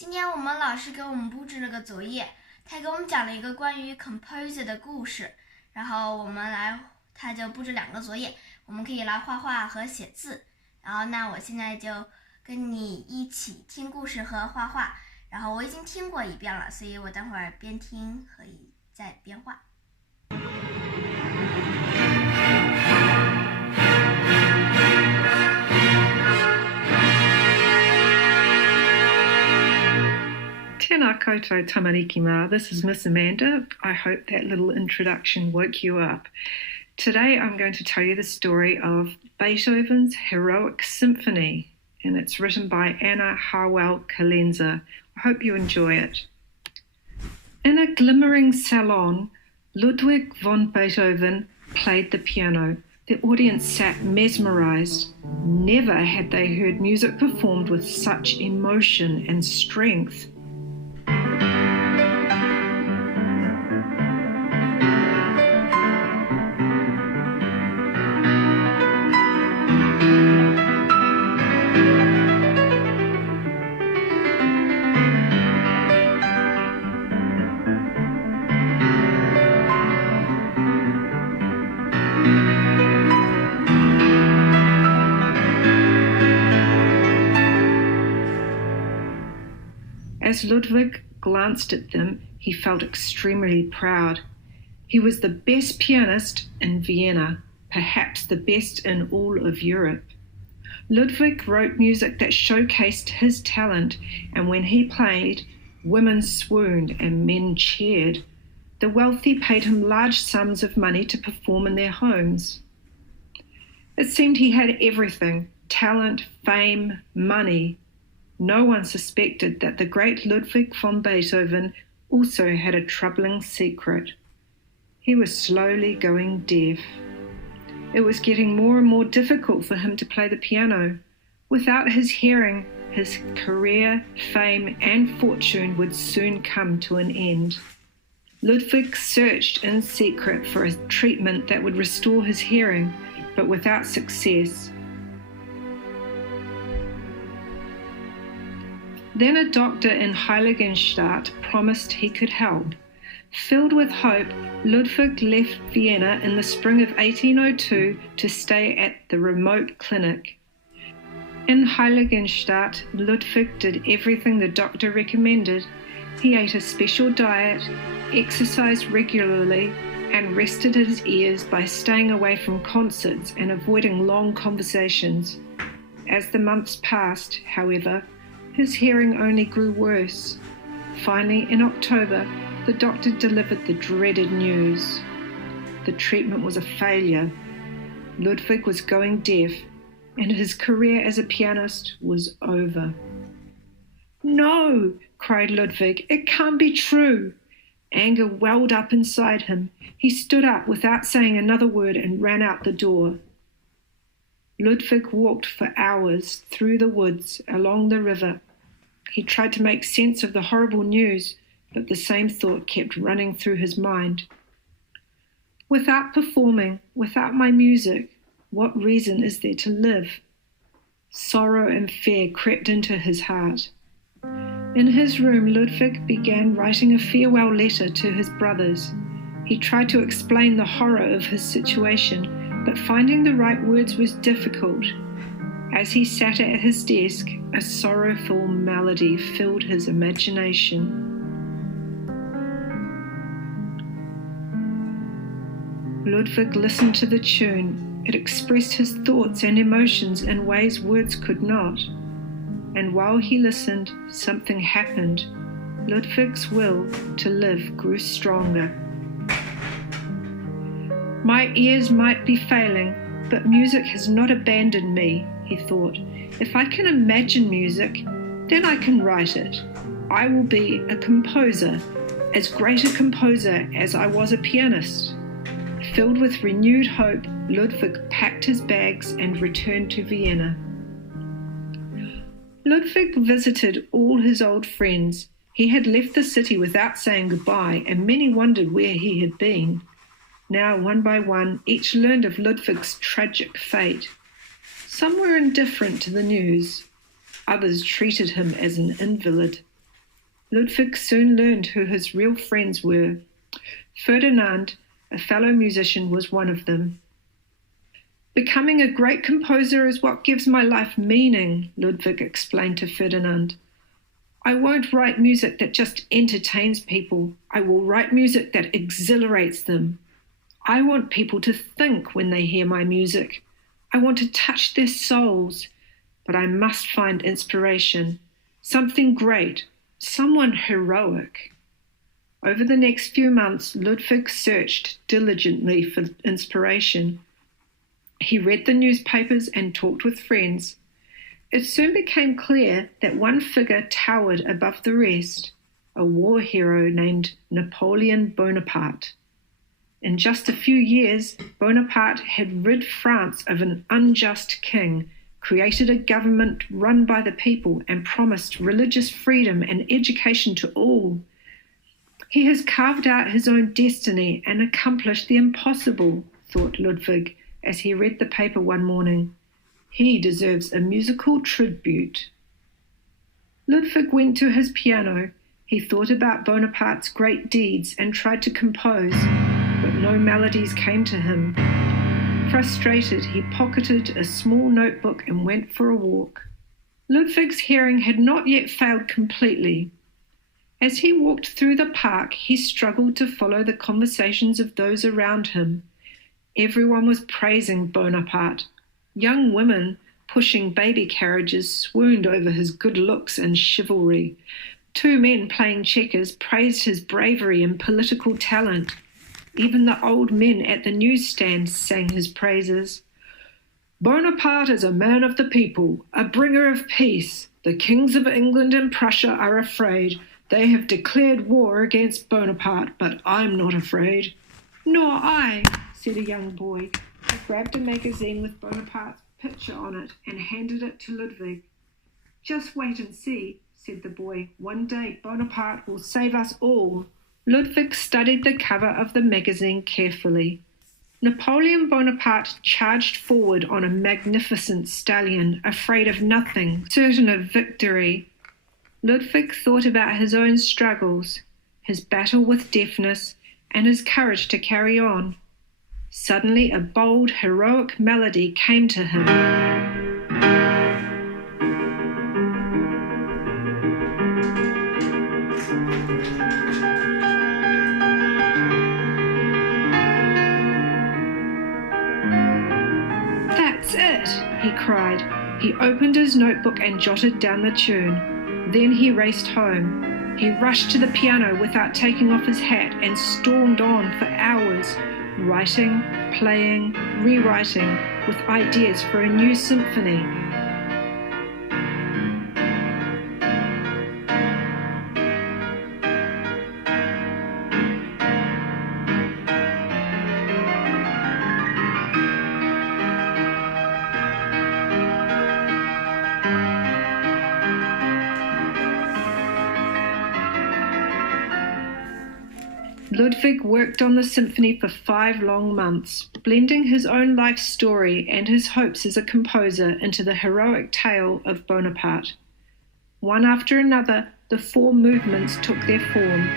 今天我们老师给我们布置了个作业，他给我们讲了一个关于 composer 的故事，然后他就布置2个作业，我们可以来画画和写字。然后那我现在就跟你一起听故事和画画，然后我已经听过一遍了，所以我等会儿边听可以再边画。Tēnā koutou tamariki mā. This is Miss Amanda. I hope that little introduction woke you up. Today I'm going to tell you the story of Beethoven's Heroic Symphony, and it's written by Anna Harwell Kalenza. I hope you enjoy it. In a glimmering salon, Ludwig von Beethoven played the piano. The audience sat mesmerized. Never had they heard music performed with such emotion and strength. As Ludwig glanced at them, he felt extremely proud. He was the best pianist in Vienna, perhaps the best in all of Europe. Ludwig wrote music that showcased his talent, and when he played, women swooned and men cheered. The wealthy paid him large sums of money to perform in their homes. It seemed he had everything: talent, fame, money. No one suspected that the great Ludwig von Beethoven also had a troubling secret. He was slowly going deaf. It was getting more and more difficult for him to play the piano. Without his hearing, his career, fame, and fortune would soon come to an end. Ludwig searched in secret for a treatment that would restore his hearing, but without success. Then a doctor in Heiligenstadt promised he could help. Filled with hope, Ludwig left Vienna in the spring of 1802 to stay at the remote clinic. In Heiligenstadt, Ludwig did everything the doctor recommended. He ate a special diet, exercised regularly, and rested his ears by staying away from concerts and avoiding long conversations. As the months passed, however, his hearing only grew worse. Finally, in October, the doctor delivered the dreaded news. The treatment was a failure. Ludwig was going deaf, and his career as a pianist was over. "No!" cried Ludwig. "It can't be true!" Anger welled up inside him. He stood up without saying another word and ran out the door. Ludwig walked for hours through the woods, along the river. He tried to make sense of the horrible news, but the same thought kept running through his mind. Without performing, without my music, what reason is there to live? Sorrow and fear crept into his heart. In his room, Ludwig began writing a farewell letter to his brothers. He tried to explain the horror of his situation, but finding the right words was difficult. As he sat at his desk, a sorrowful melody filled his imagination. Ludwig listened to the tune. It expressed his thoughts and emotions in ways words could not. And while he listened, something happened. Ludwig's will to live grew stronger. My ears might be failing, but music has not abandoned me, he thought. If I can imagine music, then I can write it. I will be a composer, as great a composer as I was a pianist. Filled with renewed hope, Ludwig packed his bags and returned to Vienna. Ludwig visited all his old friends. He had left the city without saying goodbye, and many wondered where he had been. Now, one by one, each learned of Ludwig's tragic fate. Some were indifferent to the news. Others treated him as an invalid. Ludwig soon learned who his real friends were. Ferdinand, a fellow musician, was one of them. Becoming a great composer is what gives my life meaning, Ludwig explained to Ferdinand. I won't write music that just entertains people. I will write music that exhilarates them. I want people to think when they hear my music. I want to touch their souls, but I must find inspiration, something great, someone heroic. Over the next few months, Ludwig searched diligently for inspiration. He read the newspapers and talked with friends. It soon became clear that one figure towered above the rest, a war hero named Napoleon Bonaparte. In just a few years, Bonaparte had rid France of an unjust king, created a government run by the people, and promised religious freedom and education to all. He has carved out his own destiny and accomplished the impossible, thought Ludwig as he read the paper one morning. He deserves a musical tribute. Ludwig went to his piano. He thought about Bonaparte's great deeds and tried to compose, but no melodies came to him. Frustrated, he pocketed a small notebook and went for a walk. Ludwig's hearing had not yet failed completely. As he walked through the park, he struggled to follow the conversations of those around him. Everyone was praising Bonaparte. Young women pushing baby carriages swooned over his good looks and chivalry. Two men playing checkers praised his bravery and political talent. Even the old men at the newsstand sang his praises. Bonaparte is a man of the people, a bringer of peace. The kings of England and Prussia are afraid. They have declared war against Bonaparte, but I'm not afraid. Nor I, said a young boy. He grabbed a magazine with Bonaparte's picture on it and handed it to Ludwig. Just wait and see, said the boy. One day Bonaparte will save us all. Ludwig studied the cover of the magazine carefully. Napoleon Bonaparte charged forward on a magnificent stallion, afraid of nothing, certain of victory. Ludwig thought about his own struggles, his battle with deafness, and his courage to carry on. Suddenly a bold, heroic melody came to him. That's it, he cried. He opened his notebook and jotted down the tune. Then he raced home. He rushed to the piano without taking off his hat and stormed on for hours, writing, playing, rewriting, with ideas for a new symphony. Ludwig worked on the symphony for 5 long months, blending his own life story and his hopes as a composer into the heroic tale of Bonaparte. One after another, the 4 movements took their form.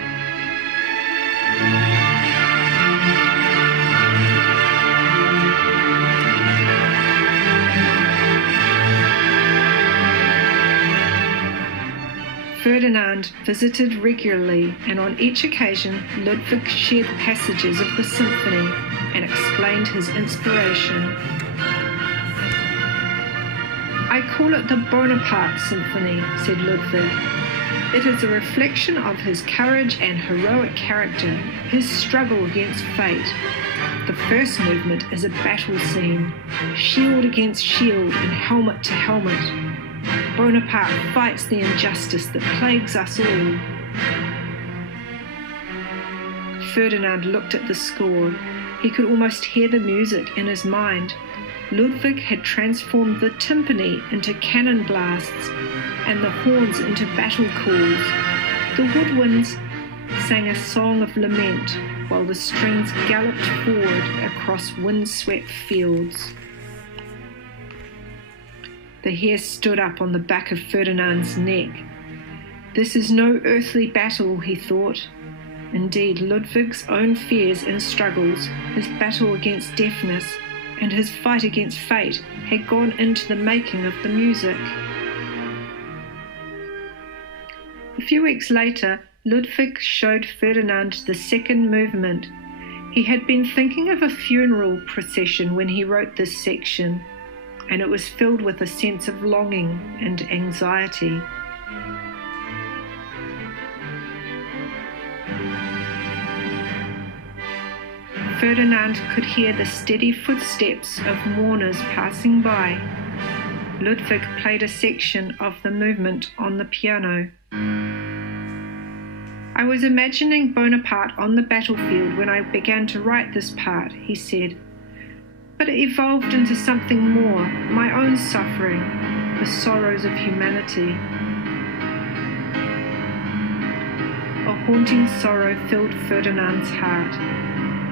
Ferdinand visited regularly, and on each occasion Ludwig shared passages of the symphony and explained his inspiration. I call it the Bonaparte Symphony, said Ludwig. It is a reflection of his courage and heroic character, his struggle against fate. The first movement is a battle scene, shield against shield and helmet to helmet. Bonaparte fights the injustice that plagues us all. Ferdinand looked at the score. He could almost hear the music in his mind. Ludwig had transformed the timpani into cannon blasts and the horns into battle calls. The woodwinds sang a song of lament while the strings galloped forward across windswept fields. The hair stood up on the back of Ferdinand's neck. This is no earthly battle, he thought. Indeed, Ludwig's own fears and struggles, his battle against deafness, and his fight against fate had gone into the making of the music. A few weeks later, Ludwig showed Ferdinand the second movement. He had been thinking of a funeral procession when he wrote this section, and it was filled with a sense of longing and anxiety. Ferdinand could hear the steady footsteps of mourners passing by. Ludwig played a section of the movement on the piano. I was imagining Bonaparte on the battlefield when I began to write this part, he said. But it evolved into something more, my own suffering, the sorrows of humanity. A haunting sorrow filled Ferdinand's heart.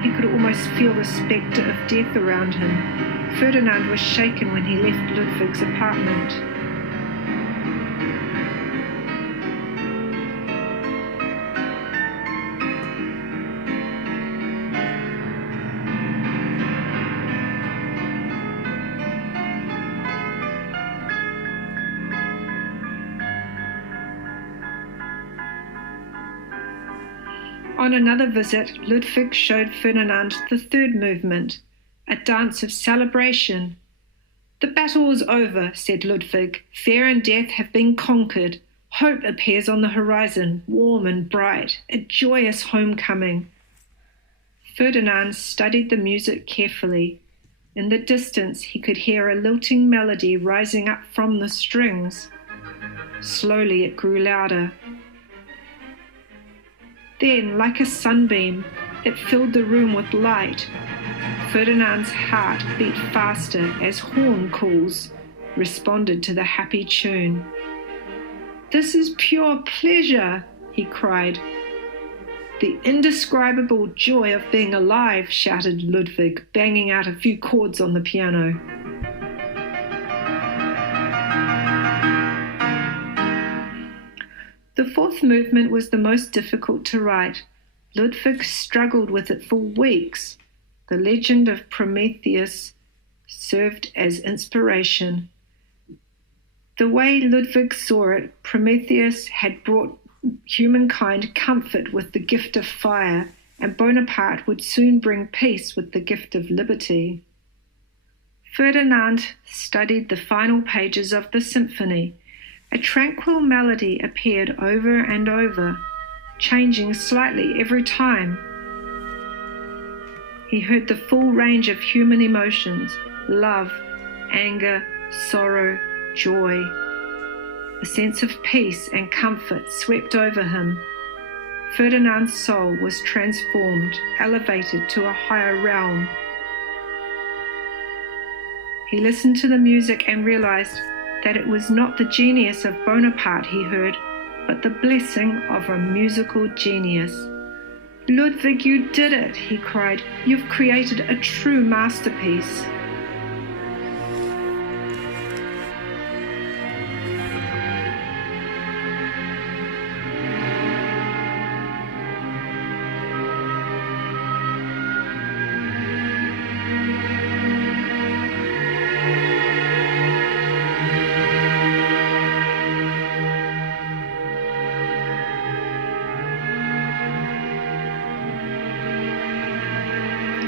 He could almost feel the spectre of death around him. Ferdinand was shaken when he left Ludwig's apartment. On another visit, Ludwig showed Ferdinand the third movement, a dance of celebration. The battle is over, said Ludwig. Fear and death have been conquered. Hope appears on the horizon, warm and bright, a joyous homecoming. Ferdinand studied the music carefully. In the distance, he could hear a lilting melody rising up from the strings. Slowly it grew louder. Then, like a sunbeam, it filled the room with light. Ferdinand's heart beat faster as horn calls responded to the happy tune. "This is pure pleasure," he cried. "The indescribable joy of being alive," shouted Ludwig, banging out a few chords on the piano. The fourth movement was the most difficult to write. Ludwig struggled with it for weeks. The legend of Prometheus served as inspiration. The way Ludwig saw it, Prometheus had brought humankind comfort with the gift of fire, and Bonaparte would soon bring peace with the gift of liberty. Ferdinand studied the final pages of the symphony. A tranquil melody appeared over and over, changing slightly every time. He heard the full range of human emotions: love, anger, sorrow, joy. A sense of peace and comfort swept over him. Ferdinand's soul was transformed, elevated to a higher realm. He listened to the music and realized that it was not the genius of Bonaparte he heard, but the blessing of a musical genius. "Ludwig, you did it," he cried. "You've created a true masterpiece."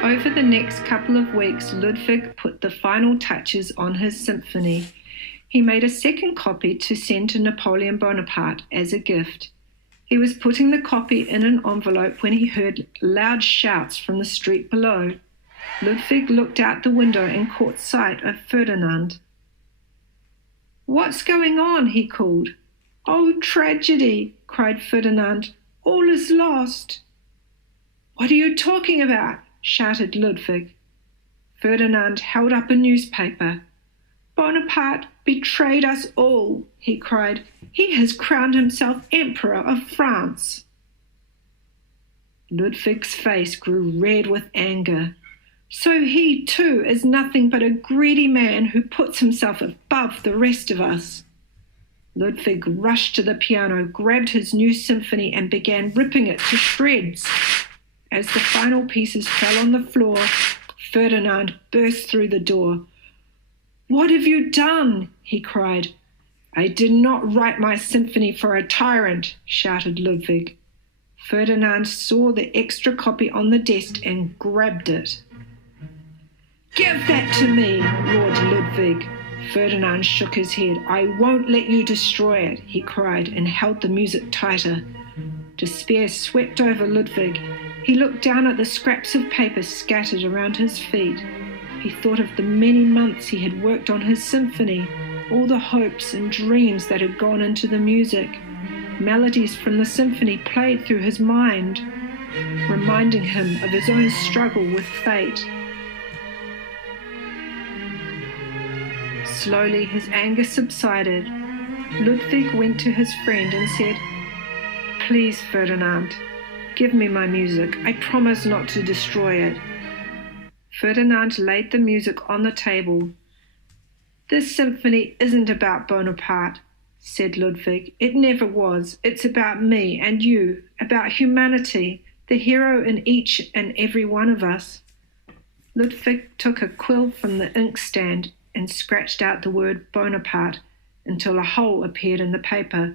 Over the next couple of weeks, Ludwig put the final touches on his symphony. He made a second copy to send to Napoleon Bonaparte as a gift. He was putting the copy in an envelope when he heard loud shouts from the street below. Ludwig looked out the window and caught sight of Ferdinand. "What's going on?" he called. "Oh, tragedy!" cried Ferdinand. "All is lost." "What are you talking about?" shouted Ludwig. Ferdinand held up a newspaper. "Bonaparte betrayed us all," he cried. "He has crowned himself Emperor of France." Ludwig's face grew red with anger. "So he, too, is nothing but a greedy man who puts himself above the rest of us." Ludwig rushed to the piano, grabbed his new symphony, and began ripping it to shreds. As the final pieces fell on the floor, Ferdinand burst through the door. "What have you done?" he cried. "I did not write my symphony for a tyrant," shouted Ludwig. Ferdinand saw the extra copy on the desk and grabbed it. "Give that to me," roared Ludwig. Ferdinand shook his head. "I won't let you destroy it," he cried, and held the music tighter. Despair swept over Ludwig. He looked down at the scraps of paper scattered around his feet. He thought of the many months he had worked on his symphony, all the hopes and dreams that had gone into the music. Melodies from the symphony played through his mind, reminding him of his own struggle with fate. Slowly his anger subsided. Ludwig went to his friend and said, "Please, Ferdinand, give me my music. I promise not to destroy it." Ferdinand laid the music on the table. "This symphony isn't about Bonaparte," said Ludwig. "It never was. It's about me and you, about humanity, the hero in each and every one of us." Ludwig took a quill from the inkstand and scratched out the word Bonaparte until a hole appeared in the paper.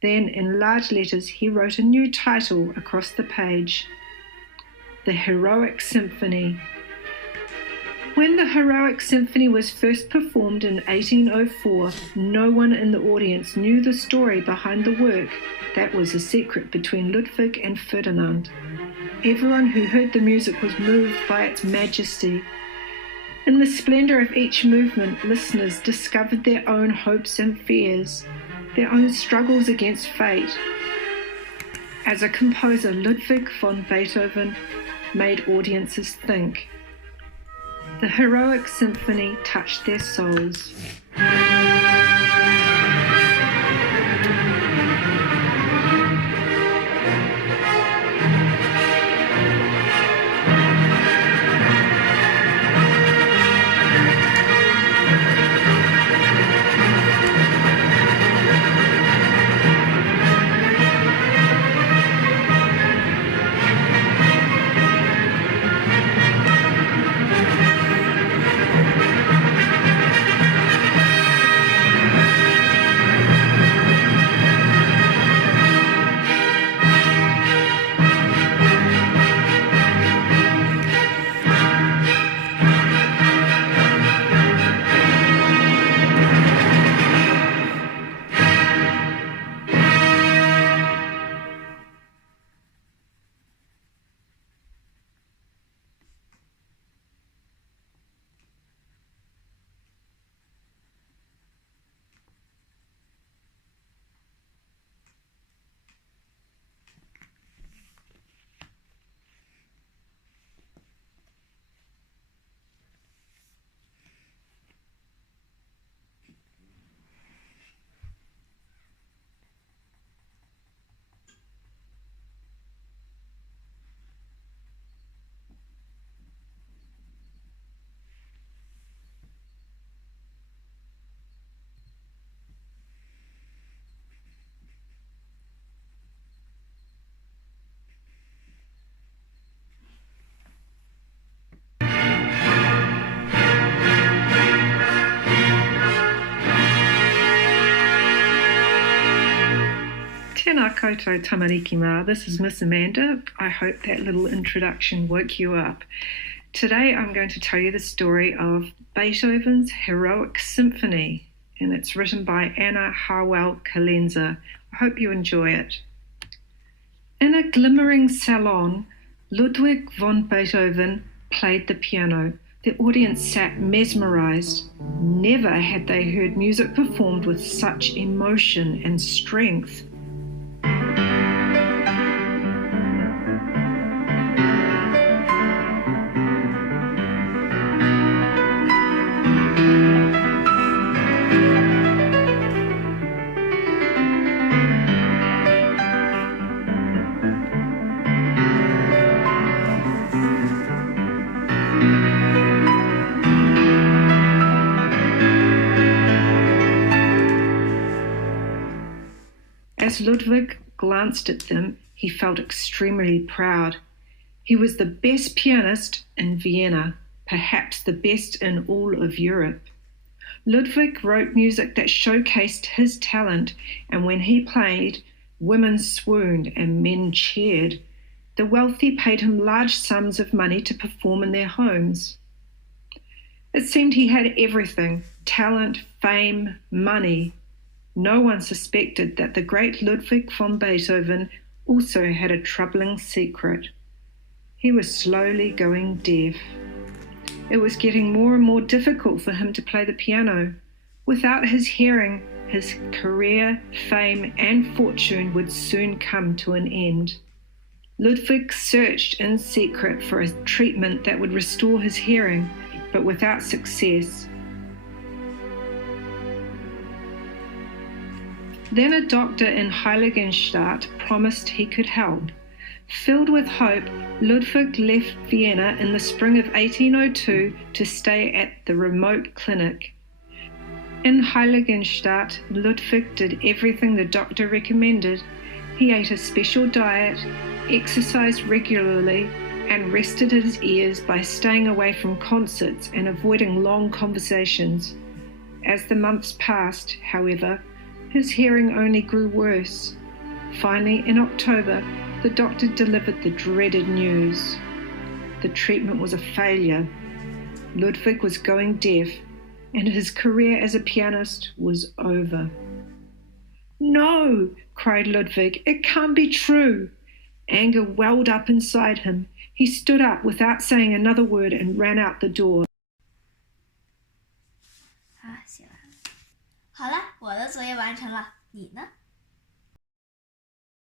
Then, in large letters, he wrote a new title across the page: The Heroic Symphony. When the Heroic Symphony was first performed in 1804, no one in the audience knew the story behind the work. That was a secret between Ludwig and Ferdinand. Everyone who heard the music was moved by its majesty. In the splendor of each movement, listeners discovered their own hopes and fears, their own struggles against fate. As a composer, Ludwig von Beethoven made audiences think. The Heroic Symphony touched their souls. Tēnā koutou tamariki mā. This is Miss Amanda. I hope that little introduction woke you up. Today I'm going to tell you the story of Beethoven's Heroic Symphony, and it's written by Anna Harwell Kalenza. I hope you enjoy it. In a glimmering salon, Ludwig von Beethoven played the piano. The audience sat mesmerized. Never had they heard music performed with such emotion and strength. As Ludwig glanced at them, he felt extremely proud. He was the best pianist in Vienna, perhaps the best in all of Europe. Ludwig wrote music that showcased his talent, and when he played, women swooned and men cheered. The wealthy paid him large sums of money to perform in their homes. It seemed he had everything: talent, fame, money. No one suspected that the great Ludwig von Beethoven also had a troubling secret. He was slowly going deaf. It was getting more and more difficult for him to play the piano. Without his hearing, his career, fame, and fortune would soon come to an end. Ludwig searched in secret for a treatment that would restore his hearing, but without success. Then a doctor in Heiligenstadt promised he could help. Filled with hope, Ludwig left Vienna in the spring of 1802 to stay at the remote clinic. In Heiligenstadt, Ludwig did everything the doctor recommended. He ate a special diet, exercised regularly, and rested his ears by staying away from concerts and avoiding long conversations. As the months passed, however, his hearing only grew worse. Finally, in October, the doctor delivered the dreaded news. The treatment was a failure. Ludwig was going deaf, and his career as a pianist was over. "No!" cried Ludwig. "It can't be true!" Anger welled up inside him. He stood up without saying another word and ran out the door. 写完了。好了，我的作业完成了，你呢？